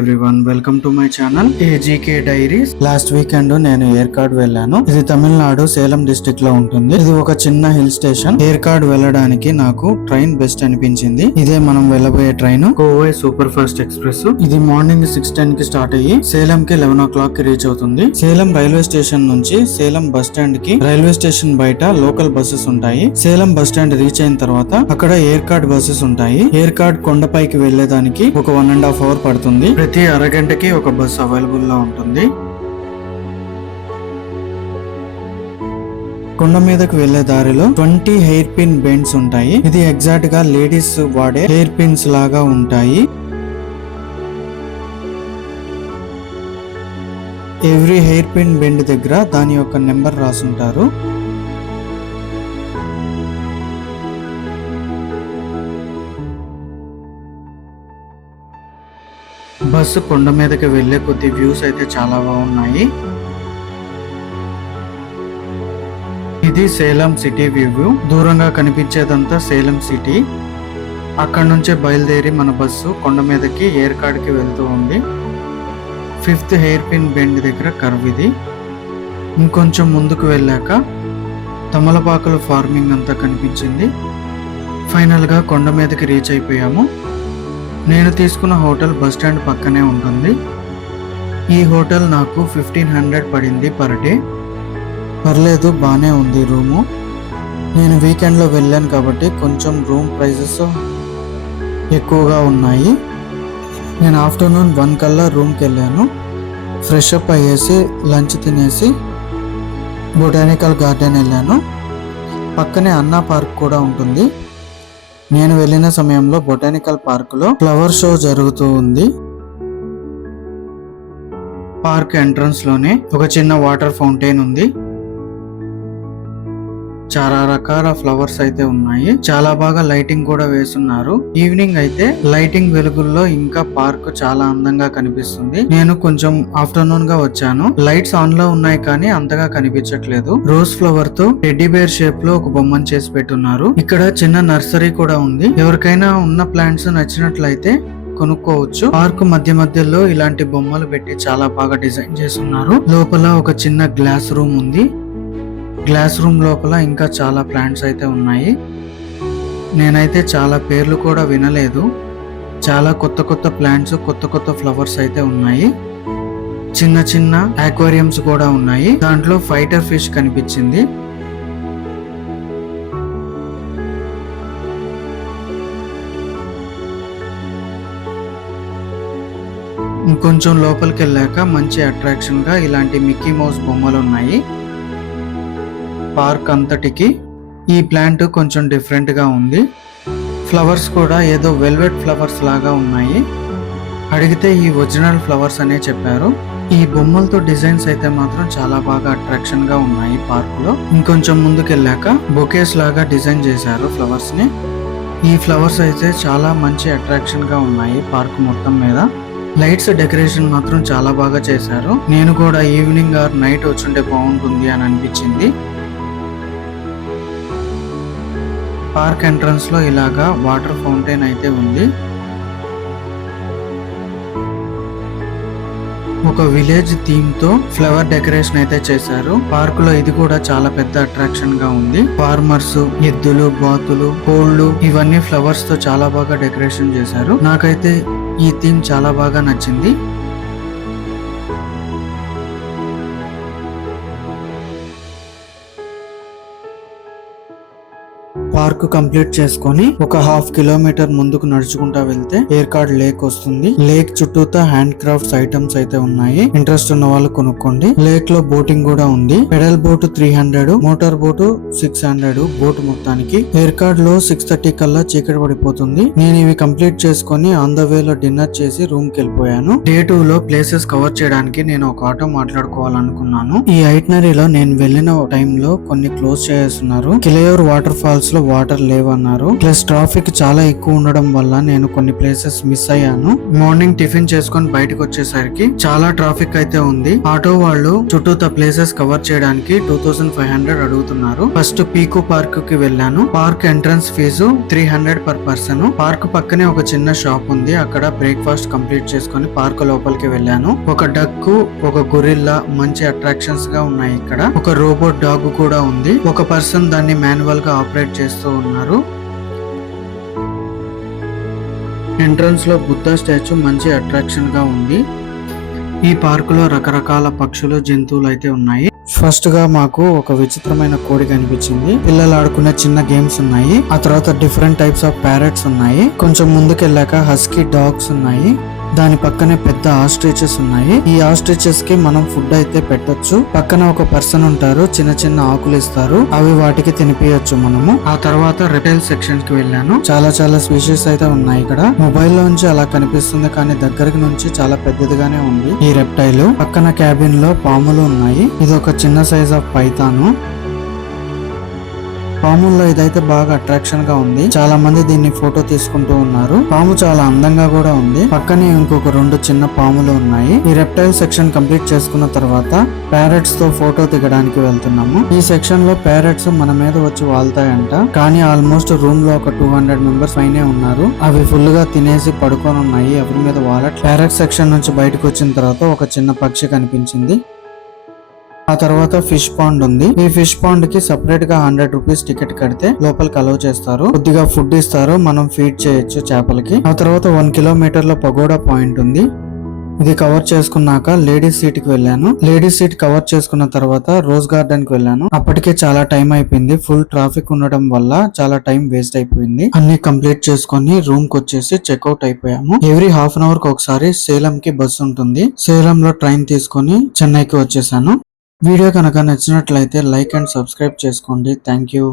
Everyone, welcome to my channel ఏజీకే diaries. Last weekend నేను ఏర్కాడ్ వెళ్ళాను. ఇది తమిళనాడు సేలం డిస్ట్రిక్ట్ లో ఉంటుంది. ఇది ఒక చిన్న హిల్ స్టేషన్. ఏర్కాడ్ వెళ్ళడానికి నాకు ట్రైన్ బెస్ట్ అనిపించింది. ఇదే మనం వెళ్ళబోయే train Kovai super fast express. ఇది మార్నింగ్ 6:10 కి స్టార్ట్ అయ్యి సేలం కి 11 o'clock కి రీచ్ అవుతుంది. సేలం రైల్వే స్టేషన్ నుంచి సేలం బస్ స్టాండ్ కి రైల్వే స్టేషన్ బయట లోకల్ బస్సెస్ ఉంటాయి. సేలం బస్ స్టాండ్ రీచ్ అయిన తర్వాత అక్కడ ఏర్కాడ్ బస్సెస్ ఉంటాయి. ఏర్కాడ్ కొండపైకి వెళ్లేదానికి ఒక 1.5 hour పడుతుంది. ప్రతి అరగంటకి ఒక బస్ అవైలబుల్ లో ఉంటుంది. కొండ మీదకు వెళ్లే దారిలో 20 హెయిర్ పిన్ బెండ్స్ ఉంటాయి. ఇది ఎగ్జాక్ట్ గా లేడీస్ వాడే హెయిర్ పిన్స్ లాగా ఉంటాయి. ఎవ్రీ హెయిర్ పిన్ బెండ్ దగ్గర దాని యొక్క నెంబర్ రాసుంటారు. బస్సు కొండ మీదకి వెళ్లే కొద్ది వ్యూస్ అయితే చాలా బాగున్నాయి. ఇది సేలం సిటీ వ్యూ. దూరంగా కనిపించేదంతా సేలం సిటీ. అక్కడ నుంచే బయలుదేరి మన బస్సు కొండ మీదకి ఏర్కాడ్ కి వెళ్తూ ఉంది. 5th హెయిర్ పిన్ బెండ్ దగ్గర కర్వ్ ఇది. ఇంకొంచెం ముందుకు వెళ్ళాక తమలపాకుల ఫార్మింగ్ అంతా కనిపించింది. ఫైనల్ గా కొండ మీదకి రీచ్ అయిపోయాము. నేను తీసుకున్న హోటల్ బస్ స్టాండ్ పక్కనే ఉంటుంది. ఈ హోటల్ నాకు 1500 పడింది పర్ డే. పర్లేదు, బానే ఉంది రూము. నేను వీకెండ్ లో వెళ్ళాను కాబట్టి కొంచెం రూమ్ ప్రైజెస్ ఎక్కువగా ఉన్నాయి. నేను ఆఫ్టర్నూన్ 1 కల్లా రూమ్కి వెళ్ళాను. ఫ్రెష్ అప్ అయ్యేసి లంచ్ తినేసి బొటానికల్ గార్డెన్ వెళ్ళాను. పక్కనే అన్నా పార్క్ కూడా ఉంటుంది. నేను వెళ్ళిన సమయంలో బొటానికల్ పార్క్ లో ఫ్లవర్ షో జరుగుతూ ఉంది. పార్క్ ఎంట్రన్స్ లోనే ఒక చిన్న వాటర్ ఫౌంటైన్ ఉంది. చాలా రకాల ఫ్లవర్స్ అయితే ఉన్నాయి. చాలా బాగా లైటింగ్ కూడా వేస్తున్నారు. ఈవినింగ్ అయితే లైటింగ్ వెలుగుల్లో ఇంకా పార్క్ చాలా అందంగా కనిపిస్తుంది. నేను కొంచెం ఆఫ్టర్నూన్ గా వచ్చాను. లైట్స్ ఆన్ లో ఉన్నాయి కానీ అంతగా కనిపించట్లేదు. రోజ్ ఫ్లవర్ తో టెడ్డీ బేర్ షేప్ లో ఒక బొమ్మను చేసి పెట్టున్నారు. ఇక్కడ చిన్న నర్సరీ కూడా ఉంది. ఎవరికైనా ఉన్న ప్లాంట్స్ నచ్చినట్లయితే కొనుక్కోవచ్చు. పార్క్ మధ్య మధ్యలో ఇలాంటి బొమ్మలు పెట్టి చాలా బాగా డిజైన్ చేస్తున్నారు. లోపల ఒక చిన్న గ్లాస్ రూమ్ ఉంది. గ్లాస్ రూమ్ లోపల ఇంకా చాలా ప్లాంట్స్ అయితే ఉన్నాయి. నేనైతే చాలా పేర్లు కూడా వినలేదు. చాలా కొత్త కొత్త ప్లాంట్స్, కొత్త కొత్త ఫ్లవర్స్ అయితే ఉన్నాయి. చిన్న చిన్న ఆక్వేరియంస్ కూడా ఉన్నాయి. దాంట్లో ఫైటర్ ఫిష్ కనిపించింది. ఇంకొంచెం లోపలికి వెళ్ళాక మంచి అట్రాక్షన్ గా ఇలాంటి మిక్కీ మౌస్ బొమ్మలు ఉన్నాయి. పార్క్ అంతటికి ఈ ప్లాంట్ కొంచెం డిఫరెంట్ గా ఉంది. ఫ్లవర్స్ కూడా ఏదో వెల్వెట్ ఫ్లవర్స్ లాగా ఉన్నాయి. అడిగితే ఈ ఒరిజినల్ ఫ్లవర్స్ అనే చెప్పారు. ఈ బొమ్మలతో డిజైన్స్ అయితే మాత్రం చాలా బాగా అట్రాక్షన్ గా ఉన్నాయి పార్క్ లో. ఇంకొంచెం ముందుకు వెళ్ళాక బొకేస్ లాగా డిజైన్ చేశారు ఫ్లవర్స్ ని. ఈ ఫ్లవర్స్ అయితే చాలా మంచి అట్రాక్షన్ గా ఉన్నాయి పార్క్ మొత్తం మీద. లైట్స్ డెకరేషన్ మాత్రం చాలా బాగా చేశారు. నేను కూడా ఈవినింగ్ ఆర్ నైట్ వచ్చుంటే బాగుంటుంది అని అనిపించింది. పార్క్ ఎంట్రన్స్ లో ఇలాగా వాటర్ ఫౌంటైన్ అయితే ఉంది. ఒక విలేజ్ థీమ్ తో ఫ్లవర్ డెకరేషన్ అయితే చేశారు. పార్క్ లో ఇది కూడా చాలా పెద్ద అట్రాక్షన్ గా ఉంది. ఫార్మర్స్, ఎద్దులు, బాతులు, కోళ్లు ఇవన్నీ ఫ్లవర్స్ తో చాలా బాగా డెకరేషన్ చేశారు. నాకైతే ఈ థీమ్ చాలా బాగా నచ్చింది. పార్క్ కంప్లీట్ చేసుకొని ఒక 1/2 కిలోమీటర్ ముందుకు నడుచుకుంటా వెళ్తే ఏర్కాడ్ లేక్ వస్తుంది. లేక్ చుట్టూతా హ్యాండ్ క్రాఫ్ట్స్ ఐటమ్స్ అయితే ఉన్నాయి. ఇంట్రెస్ట్ ఉన్న వాళ్ళు కొనుక్కోండి. లేక్ లో బోటింగ్ కూడా ఉంది. Pedal boat 300, motor boat 600 boat మొత్తానికి. ఏర్కాడ్ లో 6:30 కల్లా చీకటి పడిపోతుంది. నేను ఇవి కంప్లీట్ చేసుకొని ఆన్ ద వే లో డిన్నర్ చేసి రూమ్ కి వెళ్ళిపోయాను. డే 2 లో ప్లేసెస్ కవర్ చేయడానికి నేను ఒక ఆటో మాట్లాడుకోవాలనుకున్నాను. ఈ ఐటనరీలో నేను వెళ్ళిన టైంలో కొన్ని క్లోజ్ చేస్తున్నారు. కిలయూర్ వాటర్ ఫాల్స్ లో వాటర్ లేవన్నారు. ప్లస్ ట్రాఫిక్ చాలా ఎక్కువ ఉండడం వల్ల నేను కొన్ని ప్లేసెస్ మిస్ అయ్యాను. మార్నింగ్ టిఫిన్ చేసుకొని బయటకు వచ్చేసరికి చాలా ట్రాఫిక్ అయితే ఉంది. ఆటో వాళ్ళు చుట్టూత ప్లేసెస్ కవర్ చేయడానికి 2500 అడుగుతున్నారు. ఫస్ట్ పీకు పార్క్ కి వెళ్ళాను. Park entrance fee 300 per person. Park పక్కనే ఒక చిన్న షాప్ ఉంది. అక్కడ బ్రేక్ఫాస్ట్ కంప్లీట్ చేసుకొని పార్క్ లోపలికి వెళ్ళాను. ఒక డక్, ఒక గొరిల్లా మంచి అట్రాక్షన్స్ గా ఉన్నాయి. ఇక్కడ ఒక రోబోట్ డాగ్ కూడా ఉంది. ఒక పర్సన్ దాన్ని మాన్యువల్ గా ఆపరేట్ చేస్తూ ఉన్నారు. ఎంట్రన్స్ లో బుద్ధ స్టాచ్యూ మంచి అట్రాక్షన్ గా ఉంది. ఈ పార్కులో రకరకాల పక్షులు, జంతువులు అయితే ఉన్నాయి. ఫస్ట్ గా మాకు ఒక విచిత్రమైన కోడి కనిపించింది. పిల్లలు ఆడుకునే చిన్న గేమ్స్ ఉన్నాయి. ఆ తర్వాత డిఫరెంట్ టైప్స్ ఆఫ్ ప్యారెట్స్ ఉన్నాయి. కొంచెం ముందుకెళ్ళాక హస్కీ డాగ్స్ ఉన్నాయి. దాని పక్కనే పెద్ద ఆస్ట్రిచెస్ ఉన్నాయి. ఈ ఆస్ట్రిచెస్ కి మనం ఫుడ్ అయితే పెట్టొచ్చు. పక్కన ఒక పర్సన్ ఉంటారు, చిన్న చిన్న ఆకులు ఇస్తారు, అవి వాటికి తినిపియొచ్చు మనము. ఆ తర్వాత రెప్టైల్ సెక్షన్ కి వెళ్ళాను. చాలా స్పీషీస్ అయితే ఉన్నాయి ఇక్కడ. మొబైల్ నుంచి అలా కనిపిస్తుంది కానీ దగ్గరికి నుంచి చాలా పెద్దదిగానే ఉంది ఈ రెప్టైల్. పక్కన క్యాబిన్ లో పాములు ఉన్నాయి. ఇది ఒక చిన్న సైజ్ ఆఫ్ పైథాను. పాముల్లో ఇదైతే బాగా అట్రాక్షన్ గా ఉంది. చాలా మంది దీన్ని ఫోటో తీసుకుంటూ ఉన్నారు. పాము చాలా అందంగా కూడా ఉంది. పక్కనే ఇంకొక 2 చిన్న పాములు ఉన్నాయి. ఈ రెప్టైల్ సెక్షన్ కంప్లీట్ చేసుకున్న తర్వాత ప్యారెట్స్ తో ఫోటో దిగడానికి వెళ్తున్నాము. ఈ సెక్షన్ లో ప్యారెట్స్ మన మీద వచ్చి వాళ్తాయంట. కానీ ఆల్మోస్ట్ రూమ్ లో ఒక 200 మెంబర్స్ పైనే ఉన్నారు. అవి ఫుల్ గా తినేసి పడుకొని ఉన్నాయి. ఎవరి మీద వాలట్. ప్యారెట్ సెక్షన్ నుంచి బయటకు వచ్చిన తర్వాత ఒక చిన్న పక్షి కనిపించింది. ఆ తర్వాత ఫిష్ పాండ్ ఉంది. ఈ ఫిష్ పాండ్ కి సెపరేట్ గా 100 రూపీస్ టికెట్ కడితే లోపలికి అలౌ చేస్తారు. కొద్దిగా ఫుడ్ ఇస్తారు, మనం ఫీడ్ చేయొచ్చు చేపలకి. ఆ తర్వాత 1 కిలోమీటర్ లో పగోడా పాయింట్ ఉంది. ఇది కవర్ చేసుకున్నాక లేడీస్ సీట్ కి వెళ్ళాను. లేడీస్ సీట్ కవర్ చేసుకున్న తర్వాత రోజ్ గార్డెన్ కి వెళ్ళాను. అప్పటికే చాలా టైం అయిపోయింది. ఫుల్ ట్రాఫిక్ ఉండడం వల్ల చాలా టైం వేస్ట్ అయిపోయింది. అన్ని కంప్లీట్ చేసుకుని రూమ్ కి వచ్చేసి చెక్అవుట్ అయిపోయాము. ఎవ్రీ హాఫ్ అన్ అవర్ కి ఒకసారి సేలం కి బస్సు ఉంటుంది. సేలం లో ట్రైన్ తీసుకుని చెన్నైకి వచ్చేసాను. వీడియో కనుక నచ్చినట్లయితే లైక్ అండ్ సబ్స్క్రైబ్ చేసుకోండి. Thank you.